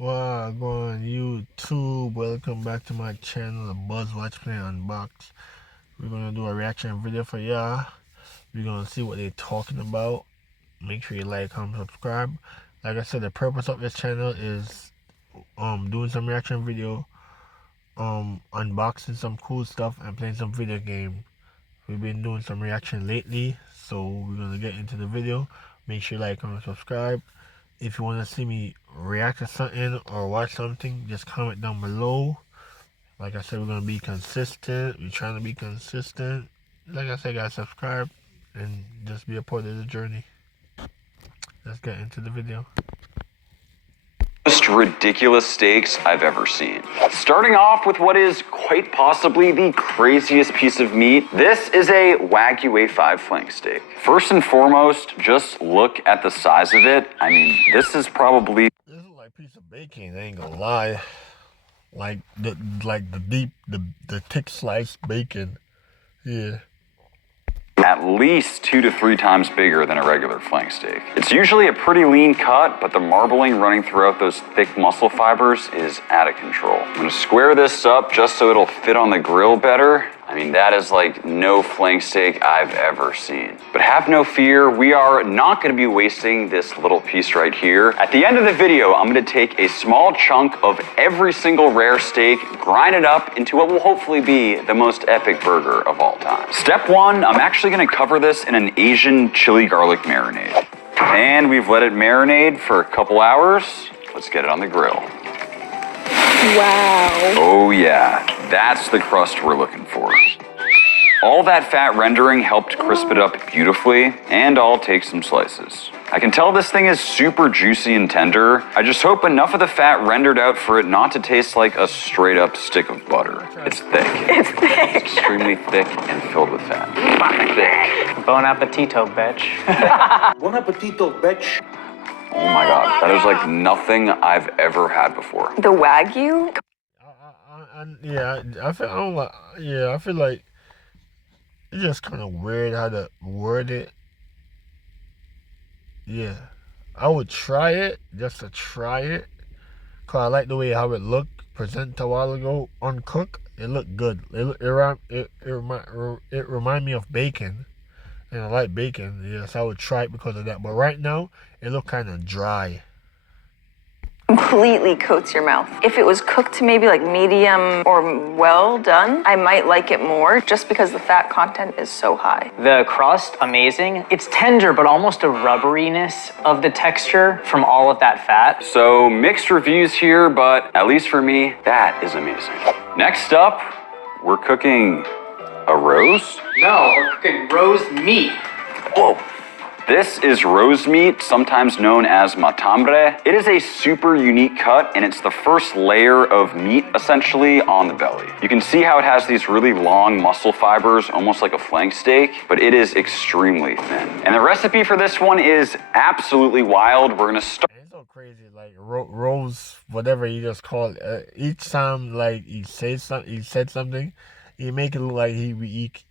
Well, go on YouTube. Welcome back to my channel, the Buzz Watch Play Unbox. We're gonna do a reaction video for y'all. We're gonna see what they're talking about. Make sure you like, comment, subscribe. Like I said, the purpose of this channel is doing some reaction video, unboxing some cool stuff and playing some video game. We've been doing some reaction lately, so we're gonna get into the video. Make sure you like, comment, subscribe. If you want to see me react to something or watch something, just comment down below. Like I said, we're going to be consistent. We're trying to be consistent. Like I said, guys, subscribe and just be a part of the journey. Let's get into the video. Most ridiculous steaks I've ever seen. Starting off with what is quite possibly the craziest piece of meat. This is a Wagyu A5 flank steak. First and foremost, just look at the size of it. I mean, this is probably... This is like a piece of bacon, I ain't gonna lie. Like the thick sliced bacon. Yeah. At least 2 to 3 times bigger than a regular flank steak. It's usually a pretty lean cut, but the marbling running throughout those thick muscle fibers is out of control. I'm gonna square this up just so it'll fit on the grill better. I mean, that is like no flank steak I've ever seen. But have no fear, we are not gonna be wasting this little piece right here. At the end of the video, I'm gonna take a small chunk of every single rare steak, grind it up into what will hopefully be the most epic burger of all time. Step 1, I'm actually gonna cover this in an Asian chili garlic marinade. And we've let it marinate for a couple hours. Let's get it on the grill. Wow. Oh yeah, that's the crust we're looking for. All that fat rendering helped crisp it up beautifully, and I'll take some slices. I can tell this thing is super juicy and tender. I just hope enough of the fat rendered out for it not to taste like a straight up stick of butter. It's thick. It's thick. It's extremely thick and filled with fat. Thick. Bon appetito, bitch. Bon appetito, bitch. Oh my god, that is like nothing I've ever had before. The Wagyu? I feel like it's just kind of weird how to word it. Yeah, I would try it just to try it, cause I like the way how it looked presented a while ago uncooked. It looked good. It remind me of bacon, and I like bacon. Yes, I would try it because of that. But right now, it looked kind of dry. Completely coats your mouth. If it was cooked to maybe like medium or well done, I might like it more just because the fat content is so high. The crust, amazing. It's tender, but almost a rubberiness of the texture from all of that fat. So mixed reviews here, but at least for me, that is amazing. Next up, we're cooking a roast? No, we're cooking rose meat. Whoa. This is rose meat, sometimes known as matambre. It is a super unique cut, and it's the first layer of meat, essentially, on the belly. You can see how it has these really long muscle fibers, almost like a flank steak, but it is extremely thin. And the recipe for this one is absolutely wild. We're gonna start... It's so crazy, like rose, whatever you just call it. Each time, like he said something, he make it look like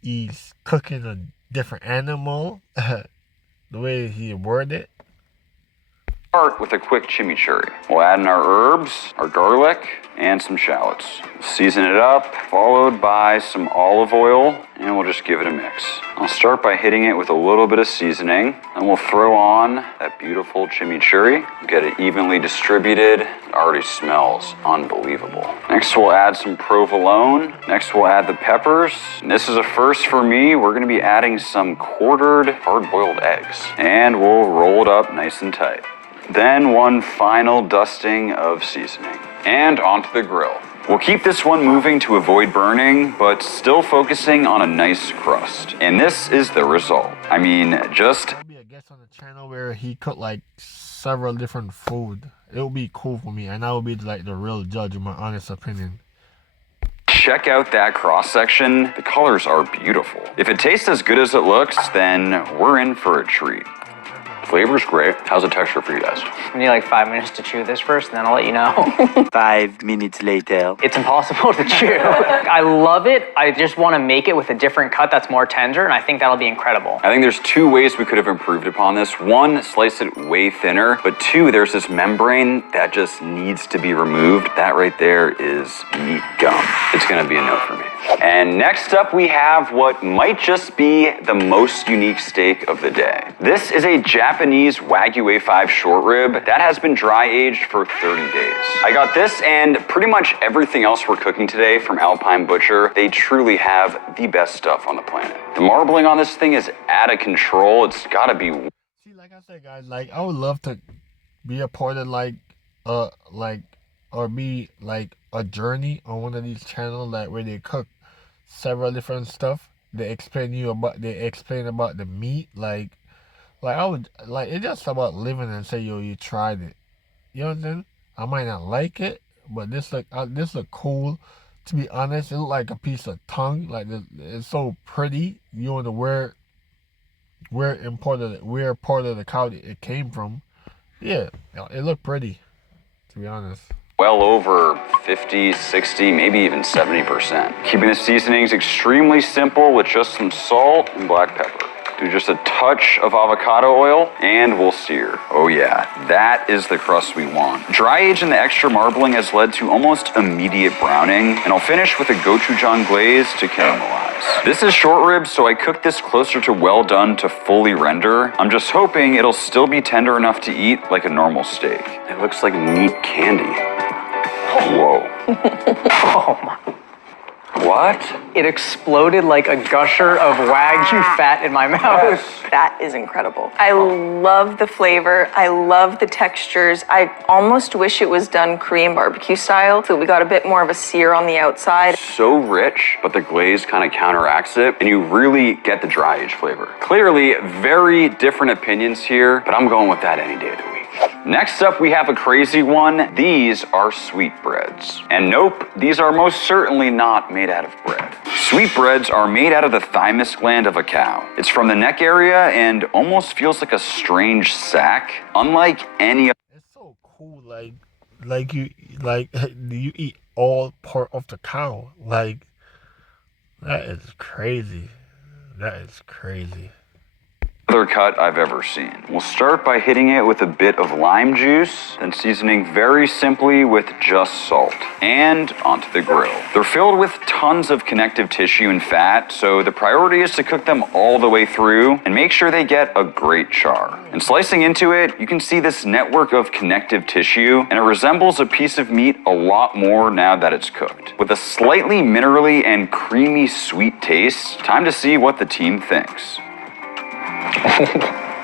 he's cooking a different animal. The way he worded it. Start with a quick chimichurri. We'll add in our herbs, our garlic, and some shallots. Season it up, followed by some olive oil, and we'll just give it a mix. I'll start by hitting it with a little bit of seasoning, and we'll throw on that beautiful chimichurri. Get it evenly distributed. It already smells unbelievable. Next, we'll add some provolone. Next, we'll add the peppers. And this is a first for me. We're gonna be adding some quartered hard-boiled eggs, and we'll roll it up nice and tight. Then one final dusting of seasoning. And onto the grill. We'll keep this one moving to avoid burning, but still focusing on a nice crust. And this is the result. I mean, just... I'll be a guest on the channel where he cooked like several different food. It would be cool for me, and I would be like the real judge in my honest opinion. check out that cross-section. The colors are beautiful. If it tastes as good as it looks, then we're in for a treat. Flavor's great. How's the texture for you guys? We need like 5 minutes to chew this first, and then I'll let you know. 5 minutes later. It's impossible to chew. I love it. I just want to make it with a different cut that's more tender, and I think that'll be incredible. I think there's two ways we could have improved upon this. One, slice it way thinner, but two, there's this membrane that just needs to be removed. That right there is meat gum. It's gonna be a no for me. And next up we have what might just be the most unique steak of the day. This is a Japanese Wagyu A5 short rib that has been dry aged for 30 days. I got this and pretty much everything else we're cooking today from Alpine Butcher. They truly have the best stuff on the planet. The marbling on this thing is out of control. It's gotta be. See, like I said, guys, like I would love to be a part of or be like a journey on one of these channels like where they cook several different stuff. They explain about the meat, like I would like it's just about living and say, yo, you tried it. You know what I'm saying? I might not like it, but this look cool. To be honest, it look like a piece of tongue. Like it's so pretty. You want to where part of the cow it came from. Yeah, it looked pretty. To be honest. Well over 50, 60, maybe even 70%. Keeping the seasonings extremely simple with just some salt and black pepper. Do just a touch of avocado oil and we'll sear. Oh yeah, that is the crust we want. Dry age and the extra marbling has led to almost immediate browning, and I'll finish with a gochujang glaze to caramelize. This is short ribs, so I cooked this closer to well done to fully render. I'm just hoping it'll still be tender enough to eat like a normal steak. It looks like meat candy. Whoa. Oh my. What? It exploded like a gusher of Wagyu fat in my mouth. That is incredible. I love the flavor. I love the textures. I almost wish it was done Korean barbecue style, so we got a bit more of a sear on the outside. So rich, but the glaze kind of counteracts it, and you really get the dry age flavor. Clearly, very different opinions here, but I'm going with that any day of the week. Next up, we have a crazy one. These are sweetbreads. And nope, these are most certainly not made out of bread. Sweetbreads are made out of the thymus gland of a cow. It's from the neck area and almost feels like a strange sack, unlike any. It's so cool, like you eat all part of the cow. Like that is crazy. That is crazy. Other cut I've ever seen. We'll start by hitting it with a bit of lime juice, then seasoning very simply with just salt, and onto the grill. They're filled with tons of connective tissue and fat, so the priority is to cook them all the way through and make sure they get a great char. And slicing into it, you can see this network of connective tissue, and it resembles a piece of meat a lot more now that it's cooked. With a slightly minerally and creamy sweet taste, time to see what the team thinks.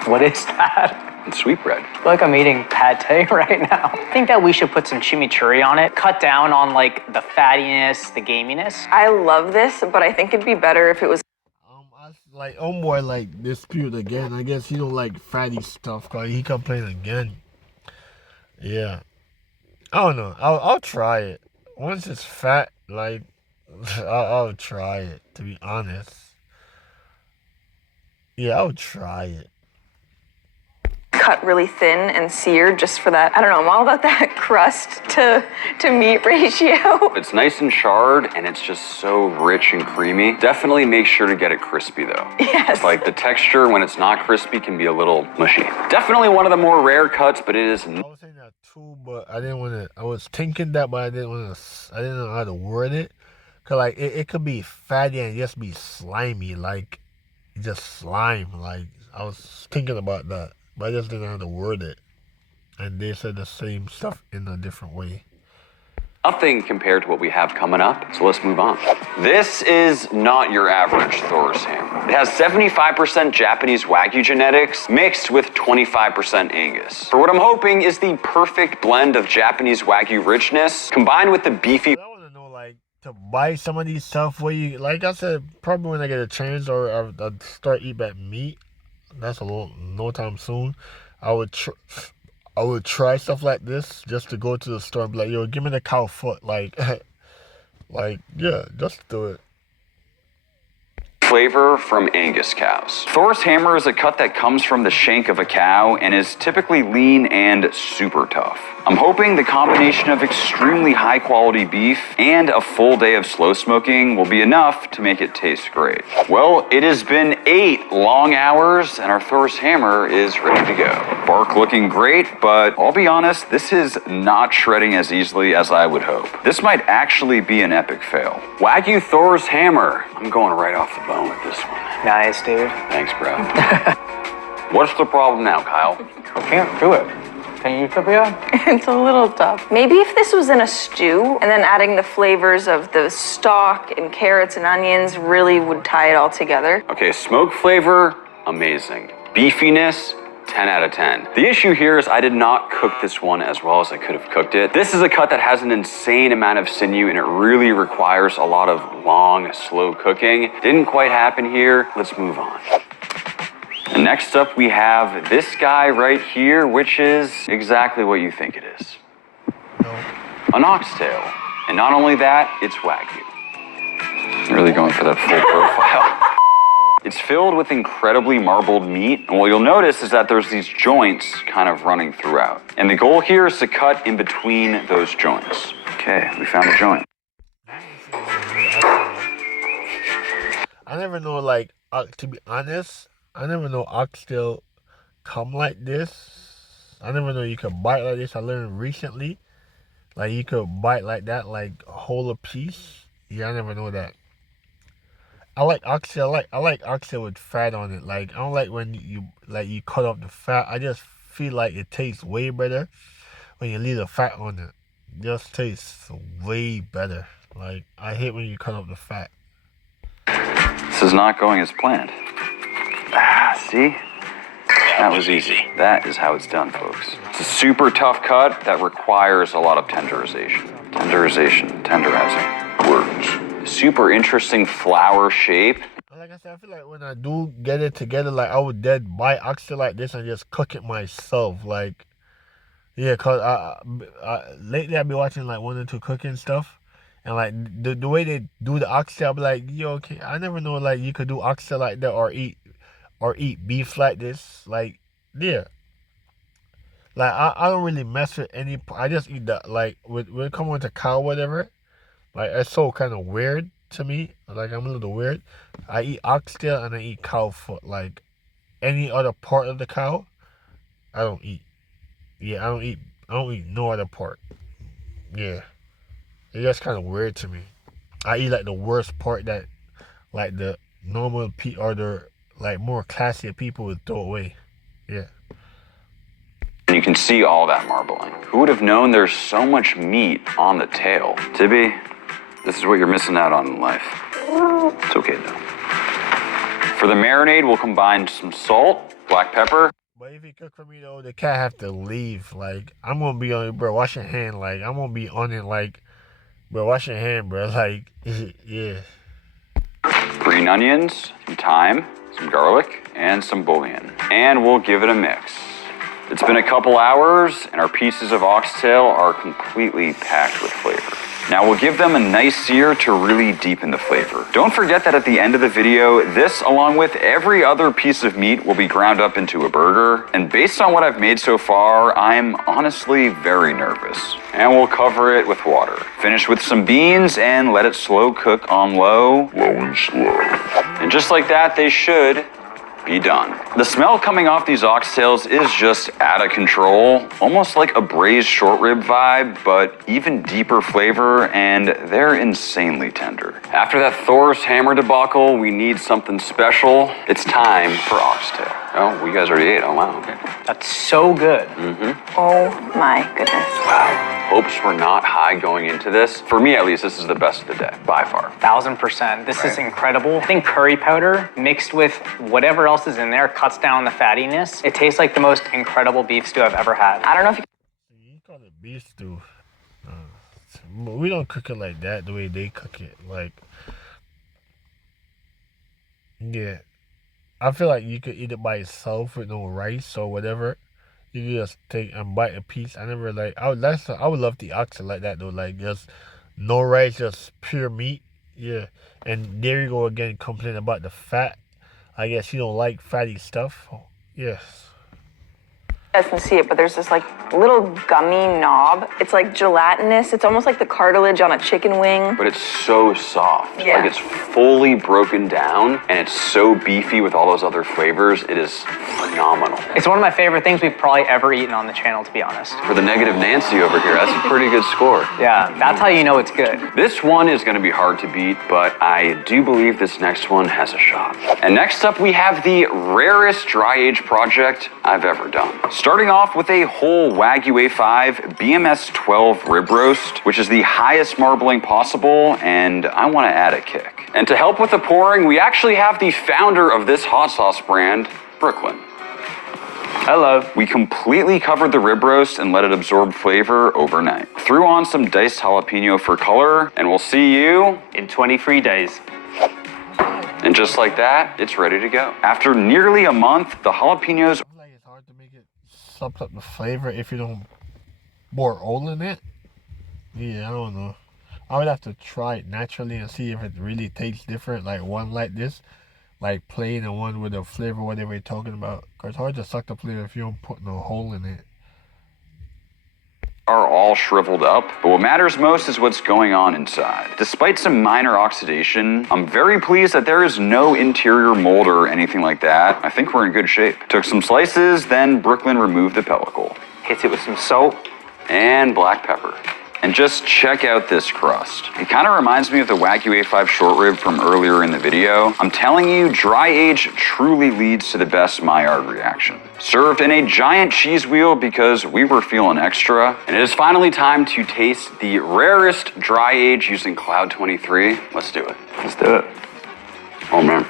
What is that? It's sweetbread. I feel like I'm eating pate right now. I think that we should put some chimichurri on it. Cut down on like the fattiness, the gaminess. I love this, but I think it'd be better if it was Like Omar like dispute again. I guess he don't like fatty stuff, cause he complain again. Yeah, I don't know. I'll try it once it's fat. Like I'll try it. To be honest. Yeah, I'll try it. cut really thin and seared just for that. I don't know, I'm all about that crust to meat ratio. It's nice and charred, and it's just so rich and creamy. Definitely make sure to get it crispy, though. Yes. Like, the texture, when it's not crispy, can be a little mushy. Definitely one of the more rare cuts, but it is... I was saying that too, but I didn't want to... I was thinking that, but I didn't want to... I didn't know how to word it. Because, like, it could be fatty and just be slimy, like... Just slime, like... I was thinking about that, but I just didn't know how to word it. And they said the same stuff in a different way. Nothing compared to what we have coming up, so let's move on. This is not your average Thor's ham. It has 75% Japanese Wagyu genetics mixed with 25% Angus. For what I'm hoping is the perfect blend of Japanese Wagyu richness combined with the beefy... I want to know, like, to buy some of these stuff where you, like I said, probably when I get a chance or I start eating that meat, that's no time soon, I would try stuff like this just to go to the store and be like, yo, give me the cow foot. Like, yeah, just do it. flavor from Angus cows. Thor's Hammer is a cut that comes from the shank of a cow and is typically lean and super tough. I'm hoping the combination of extremely high quality beef and a full day of slow smoking will be enough to make it taste great. Well, it has been 8 long hours and our Thor's Hammer is ready to go. Bark looking great, but I'll be honest, this is not shredding as easily as I would hope. This might actually be an epic fail. Wagyu Thor's Hammer. I'm going right off the bone with this one. Nice, dude. Thanks, bro. What's the problem now, Kyle? I can't do it. Can you, Sophia? It's a little tough. Maybe if this was in a stew and then adding the flavors of the stock and carrots and onions really would tie it all together. Okay, smoke flavor, amazing. Beefiness, 10 out of 10. The issue here is I did not cook this one as well as I could have cooked it. This is a cut that has an insane amount of sinew and it really requires a lot of long, slow cooking. Didn't quite happen here. Let's move on. And next up we have this guy right here, which is exactly what you think it is. No. An oxtail. And not only that, it's Wagyu. Really going for that full profile. It's filled with incredibly marbled meat, and what you'll notice is that there's these joints kind of running throughout. And the goal here is to cut in between those joints. Okay, we found a joint. I never know, like, to be honest, I never know oxtail come like this. I never know you could bite like this. I learned recently, like, you could bite like that, like, whole a piece. Yeah, I never know that. I like oxtail. I like oxtail with fat on it. Like, I don't like when you cut off the fat. I just feel like it tastes way better when you leave the fat on it. It just tastes way better. Like, I hate when you cut off the fat. This is not going as planned. See? That was easy. That is how it's done, folks. It's a super tough cut that requires a lot of tenderization. Tenderizing. Words. Super interesting flower shape. Like I said, I feel like when I do get it together, like, I would dead buy oxtail like this and just cook it myself. Like, yeah, cause lately I've been watching like 1 or 2 cooking stuff, and like the way they do the oxtail, I'll be like, yo, okay, I never know like you could do oxtail like that or eat beef like this. Like, yeah. Like, I don't really mess with any. I just eat that. Like, when it comes to cow, whatever. Like, it's so kind of weird to me. Like, I'm a little weird. I eat oxtail and I eat cow foot. Like, any other part of the cow, I don't eat. Yeah, I don't eat no other part. Yeah. It's just kind of weird to me. I eat like the worst part that, like, the normal or the, like, more classier people would throw away. Yeah. And you can see all that marbling. Who would have known there's so much meat on the tail? Tibby, this is what you're missing out on in life. It's okay though. For the marinade, we'll combine some salt, black pepper. But if you cook for me though, the cat have to leave. Like, I'm gonna be on it, bro. Wash your hand. Like, I'm gonna be on it. Like, bro, wash your hand, bro. Like, yeah. Green onions, some thyme, some garlic, and some bouillon. And we'll give it a mix. It's been a couple hours, and our pieces of oxtail are completely packed with flavor. Now we'll give them a nice sear to really deepen the flavor. Don't forget that at the end of the video, this, along with every other piece of meat, will be ground up into a burger. And based on what I've made so far, I'm honestly very nervous. And we'll cover it with water. Finish with some beans and let it slow cook on low. Low and slow. And just like that, they should be done. The smell coming off these oxtails is just out of control, almost like a braised short rib vibe, but even deeper flavor, and they're insanely tender. After that Thor's Hammer debacle, we need something special. It's time for oxtail. Oh, you guys already ate. Oh, wow, okay. That's so good. Oh my goodness. Wow. Hopes were not high going into this. For me, at least, this is the best of the day, by far. 1000%. This is incredible. I think curry powder mixed with whatever else is in there cuts down the fattiness. It tastes like the most incredible beef stew I've ever had. I don't know if You call it beef stew. We don't cook it like that, the way they cook it. Like, yeah. I feel like you could eat it by itself with no rice or whatever. You could just take and bite a piece. I would love the oxtail like that though. Like, just no rice, just pure meat. Yeah, and there you go again, complaining about the fat. I guess you don't like fatty stuff. Yes. You guys can see it, but there's this like little gummy knob. It's like gelatinous. It's almost like the cartilage on a chicken wing. But it's so soft. Yeah. Like it's fully broken down and it's so beefy with all those other flavors. It is phenomenal. It's one of my favorite things we've probably ever eaten on the channel, to be honest. For the negative Nancy over here, that's a pretty good score. Yeah, that's how you know it's good. This one is going to be hard to beat, but I do believe this next one has a shot. And next up, we have the rarest dry age project I've ever done. Starting off with a whole Wagyu A5 BMS 12 rib roast, which is the highest marbling possible, and I want to add a kick. And to help with the pouring, we actually have the founder of this hot sauce brand, Brooklyn. Hello. We completely covered the rib roast and let it absorb flavor overnight. Threw on some diced jalapeno for color, and we'll see you In 23 days. And just like that, it's ready to go. After nearly a month, the jalapenos Like it's hard to make it sup up the flavor if you don't pour oil in it. Yeah, I don't know. I would have to try it naturally and see if it really tastes different. Like one like this, like plain, and one with a flavor, whatever you're talking about. Cause it's hard to suck the flavor if you don't put no hole in it. are all shriveled up, but what matters most is what's going on inside. Despite some minor oxidation, I'm very pleased that there is no interior mold or anything like that. I think we're in good shape. Took some slices, then Brooklyn removed the pellicle. Hit it with some salt. And black pepper. And just check out this crust. It kind of reminds me of the Wagyu A5 short rib from earlier in the video. I'm telling you, dry age truly leads to the best Maillard reaction. Served in a giant cheese wheel because we were feeling extra. And it is finally time to taste the rarest dry age using Cloud 23. Let's do it. Let's do it. Oh man.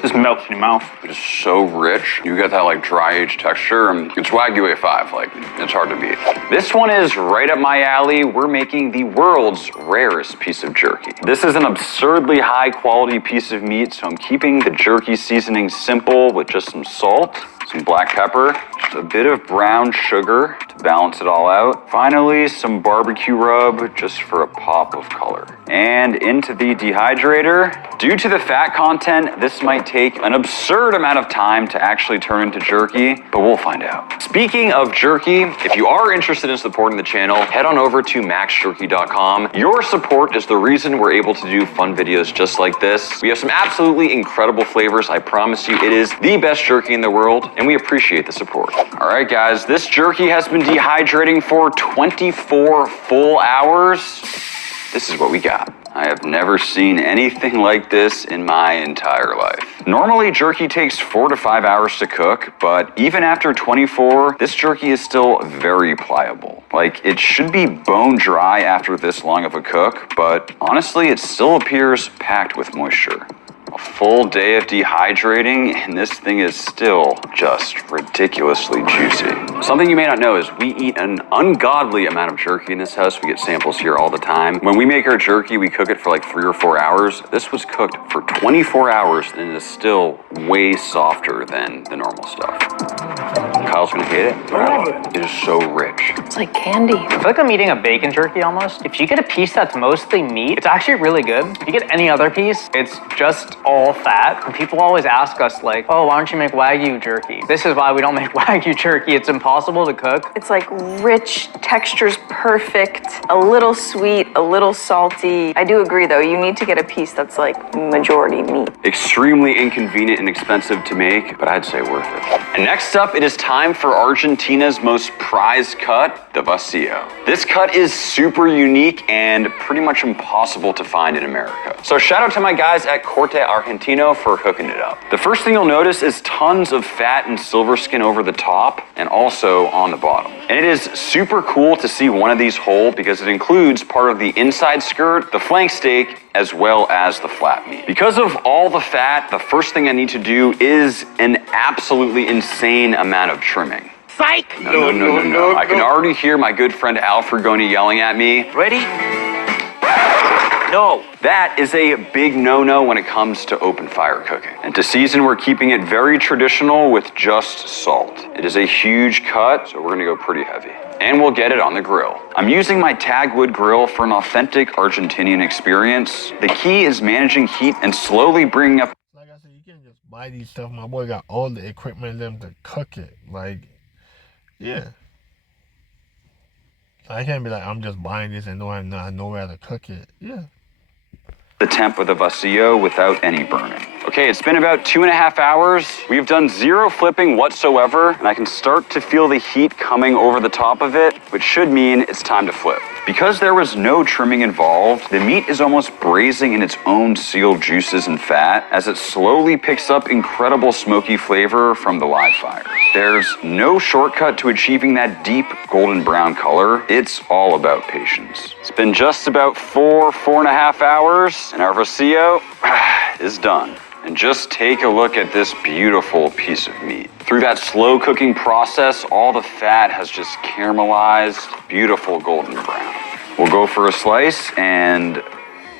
Just melts in your mouth. It is so rich. You get that like dry age texture, and it's Wagyu A5, like it's hard to beat. This one is right up my alley. We're making the world's rarest piece of jerky. This is an absurdly high quality piece of meat, so I'm keeping the jerky seasoning simple with just some salt, some black pepper, just a bit of brown sugar to balance it all out. Finally, some barbecue rub just for a pop of color. And into the dehydrator. Due to the fat content, this might take an absurd amount of time to actually turn into jerky, but we'll find out. Speaking of jerky, if you are interested in supporting the channel, head on over to maxjerky.com. Your support is the reason we're able to do fun videos just like this. We have some absolutely incredible flavors. I promise you, it is the best jerky in the world, and we appreciate the support. All right, guys, this jerky has been dehydrating for 24 full hours. This is what we got. I have never seen anything like this in my entire life. Normally, jerky takes 4 to 5 hours to cook, but even after 24, this jerky is still very pliable. Like, it should be bone dry after this long of a cook, but honestly, it still appears packed with moisture. A full day of dehydrating, and this thing is still just ridiculously juicy. Something you may not know is we eat an ungodly amount of jerky in this house. We get samples here all the time. When we make our jerky, we cook it for like 3 or 4 hours. This was cooked for 24 hours, and it is still way softer than the normal stuff. Kyle's gonna hate it. It is so rich. It's like candy. I feel like I'm eating a bacon jerky almost. If you get a piece that's mostly meat, it's actually really good. If you get any other piece, it's just all fat. And people always ask us like, oh, why don't you make Wagyu jerky? This is why we don't make Wagyu jerky. It's impossible to cook. It's like rich, texture's perfect, a little sweet, a little salty. I do agree though, you need to get a piece that's like majority meat. Extremely inconvenient and expensive to make, but I'd say worth it. And next up, it is time for Argentina's most prized cut, the vacío. This cut is super unique and pretty much impossible to find in America. So shout out to my guys at Corte Argentino for hooking it up. The first thing you'll notice is tons of fat and silver skin over the top and also on the bottom. And it is super cool to see one of these whole because it includes part of the inside skirt, the flank steak, as well as the flat meat. Because of all the fat, the first thing I need to do is an absolutely insane amount of trimming. Psych! No. I can already hear my good friend Al Frugoni yelling at me. Ready? No. That is a big no-no when it comes to open fire cooking. And to season, we're keeping it very traditional with just salt. It is a huge cut, so we're gonna go pretty heavy. And we'll get it on the grill. I'm using my Tagwood grill for an authentic Argentinian experience. The key is managing heat and slowly bringing up. Like I said, you can't just buy these stuff. My boy got all the equipment in them to cook it. Like, yeah. I can't be like, I'm just buying this and I know where to cook it. Yeah. The temp of the vacío without any burning. Okay, it's been about 2.5 hours. We've done 0 flipping whatsoever, and I can start to feel the heat coming over the top of it, which should mean it's time to flip. Because there was no trimming involved, the meat is almost braising in its own sealed juices and fat as it slowly picks up incredible smoky flavor from the live fire. There's no shortcut to achieving that deep golden brown color. It's all about patience. It's been just about 4.5 hours, and our vacío is done. And just take a look at this beautiful piece of meat. Through that slow cooking process, all the fat has just caramelized, beautiful golden brown. We'll go for a slice and,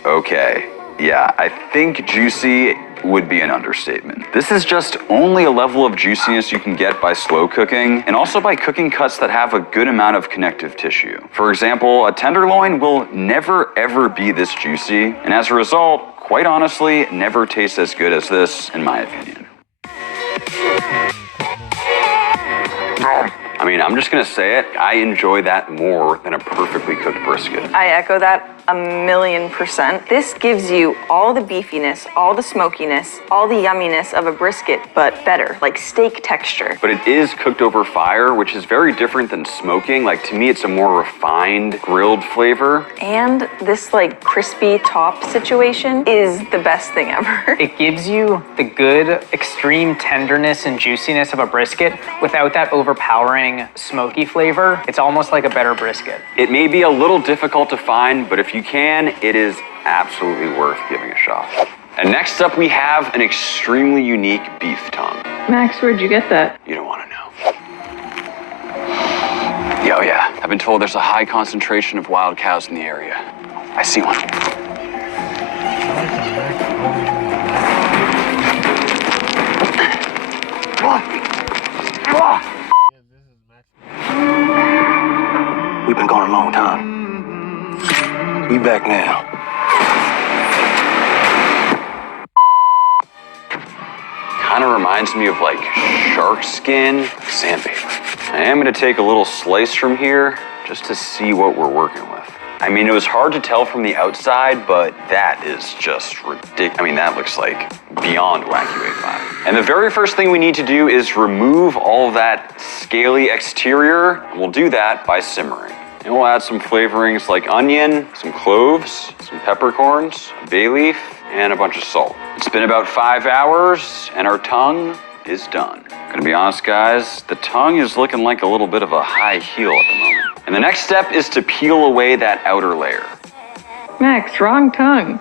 okay, yeah, I think juicy would be an understatement. This is just only a level of juiciness you can get by slow cooking, and also by cooking cuts that have a good amount of connective tissue. For example, a tenderloin will never ever be this juicy, and as a result, quite honestly, never tastes as good as this, in my opinion. I mean, I'm just gonna say it, I enjoy that more than a perfectly cooked brisket. I echo that 1,000,000%. This gives you all the beefiness, all the smokiness, all the yumminess of a brisket, but better, like steak texture. But it is cooked over fire, which is very different than smoking. Like, to me, it's a more refined, grilled flavor. And this like crispy top situation is the best thing ever. It gives you the good, extreme tenderness and juiciness of a brisket without that overpowering smoky flavor. It's almost like a better brisket. It may be a little difficult to find, but if you can, it is absolutely worth giving a shot. And next up, we have an extremely unique beef tongue. Max, where'd you get that? You don't want to know. Oh yeah, I've been told there's a high concentration of wild cows in the area. I see one. We've been gone a long time. We back now. Kind of reminds me of like shark skin, sandpaper. I am gonna take a little slice from here just to see what we're working with. I mean, it was hard to tell from the outside, but that is just ridiculous. I mean, that looks like beyond Wagyu A5. And the very first thing we need to do is remove all of that scaly exterior, and we'll do that by simmering. And we'll add some flavorings like onion, some cloves, some peppercorns, bay leaf, and a bunch of salt. It's been about 5 hours, and our tongue is done. Gonna be honest, guys, the tongue is looking like a little bit of a high heel at the moment. And the next step is to peel away that outer layer. Max, wrong tongue.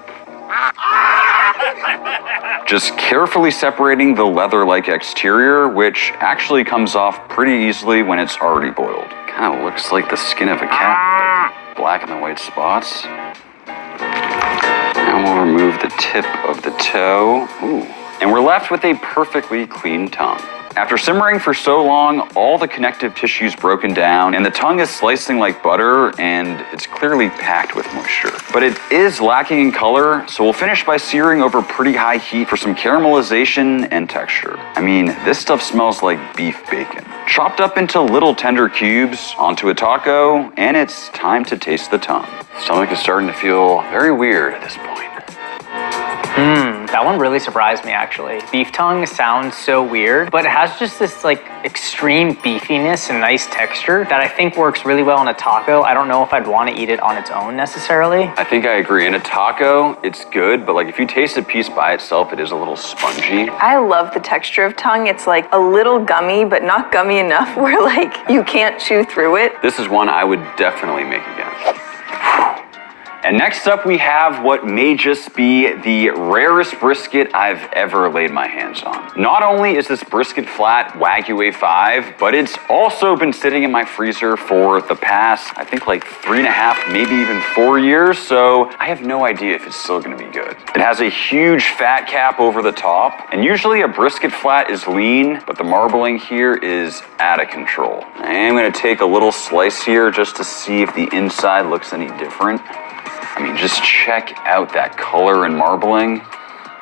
Just carefully separating the leather-like exterior, which actually comes off pretty easily when it's already boiled. Kind of looks like the skin of a cat, but black and the white spots. Now we'll remove the tip of the toe. Ooh. And we're left with a perfectly clean tongue. After simmering for so long, all the connective tissue's broken down, and the tongue is slicing like butter, and it's clearly packed with moisture. But it is lacking in color, so we'll finish by searing over pretty high heat for some caramelization and texture. I mean, this stuff smells like beef bacon. Chopped up into little tender cubes onto a taco, and it's time to taste the tongue. Stomach is starting to feel very weird at this point. That one really surprised me, actually. Beef tongue sounds so weird, but it has just this like extreme beefiness and nice texture that I think works really well in a taco. I don't know if I'd want to eat it on its own necessarily. I think I agree. In a taco, it's good, but like if you taste a piece by itself, it is a little spongy. I love the texture of tongue. It's like a little gummy, but not gummy enough where like you can't chew through it. This is one I would definitely make again. And next up we have what may just be the rarest brisket I've ever laid my hands on. Not only is this brisket flat Wagyu A5, but it's also been sitting in my freezer for the past, I think like 3.5, maybe even 4 years, so I have no idea if it's still gonna be good. It has a huge fat cap over the top, and usually a brisket flat is lean, but the marbling here is out of control. I am gonna take a little slice here just to see if the inside looks any different. I mean, just check out that color and marbling.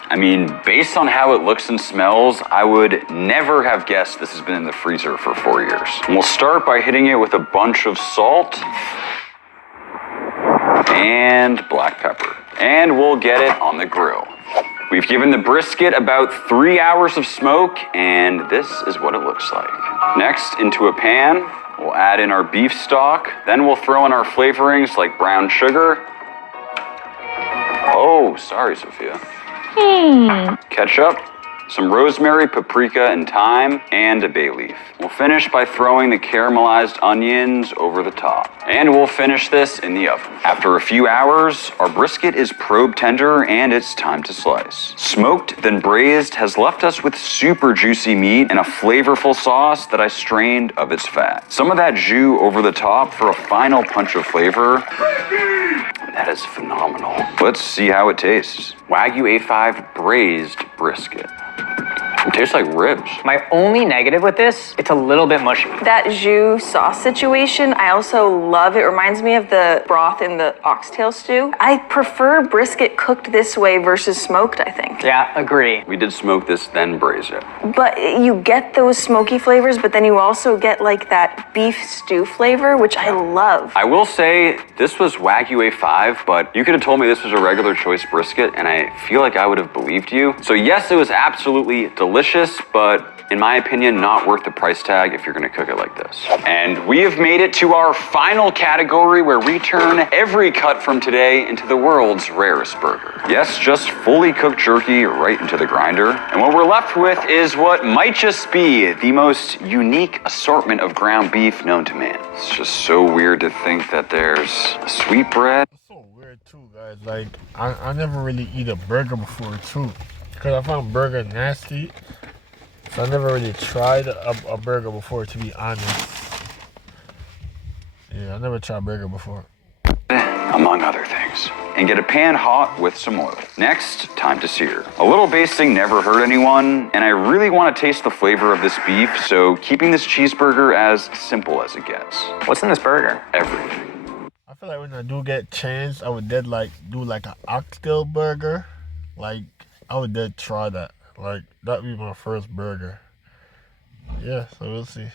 I mean, based on how it looks and smells, I would never have guessed this has been in the freezer for 4 years. And we'll start by hitting it with a bunch of salt and black pepper. And we'll get it on the grill. We've given the brisket about 3 hours of smoke, and this is what it looks like. Next, into a pan, we'll add in our beef stock. Then we'll throw in our flavorings like brown sugar. Oh, sorry, Sophia. Ketchup, some rosemary, paprika, and thyme, and a bay leaf. We'll finish by throwing the caramelized onions over the top. And we'll finish this in the oven. After a few hours, our brisket is probe tender and it's time to slice. Smoked, then braised, has left us with super juicy meat and a flavorful sauce that I strained of its fat. Some of that jus over the top for a final punch of flavor. That is phenomenal. Let's see how it tastes. Wagyu A5 braised brisket. It tastes like ribs. My only negative with this, it's a little bit mushy. That jus sauce situation, I also love. It reminds me of the broth in the oxtail stew. I prefer brisket cooked this way versus smoked, I think. Yeah, agree. We did smoke this, then braise it. But you get those smoky flavors, but then you also get like that beef stew flavor, which I love. I will say this was Wagyu A5, but you could have told me this was a regular choice brisket, and I feel like I would have believed you. So yes, it was absolutely delicious, but in my opinion, not worth the price tag if you're gonna cook it like this. And we have made it to our final category where we turn every cut from today into the world's rarest burger. Yes, just fully cooked jerky right into the grinder. And what we're left with is what might just be the most unique assortment of ground beef known to man. It's just so weird to think that there's sweetbread. It's so weird too, guys. Like, I never really eat a burger before too, because I found burger nasty. So I never really tried a burger before, to be honest. Yeah, I never tried a burger before. Among other things. And get a pan hot with some oil. Next, time to sear. A little basting never hurt anyone, and I really want to taste the flavor of this beef, so keeping this cheeseburger as simple as it gets. What's in this burger? Everything. I feel like when I do get a chance, I would do like an oxtail burger. Like, I would try that. Like, that'd be my first burger. Yeah, so we'll see.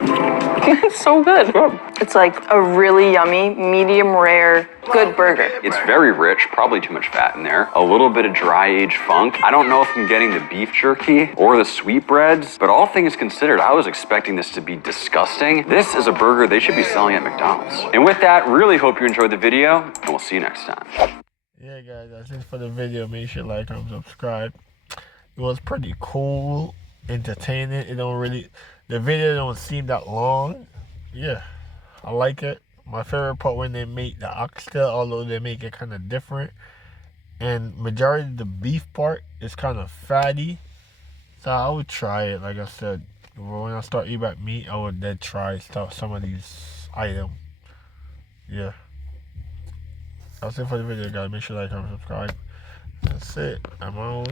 It's so good. It's like a really yummy, medium rare, good burger. It's very rich, probably too much fat in there. A little bit of dry aged funk. I don't know if I'm getting the beef jerky or the sweetbreads, but all things considered, I was expecting this to be disgusting. This is a burger they should be selling at McDonald's. And with that, really hope you enjoyed the video, and we'll see you next time. Yeah, guys, that's it for the video. Make sure you like and subscribe. It was pretty cool, entertaining. The video don't seem that long. Yeah, I like it. My favorite part when they make the oxtail, although they make it kind of different. And majority of the beef part is kind of fatty. So I would try it, like I said. When I start eating back meat, I would then try some of these items. Yeah. That's it for the video, guys. Make sure you like and subscribe. That's it. I'm out.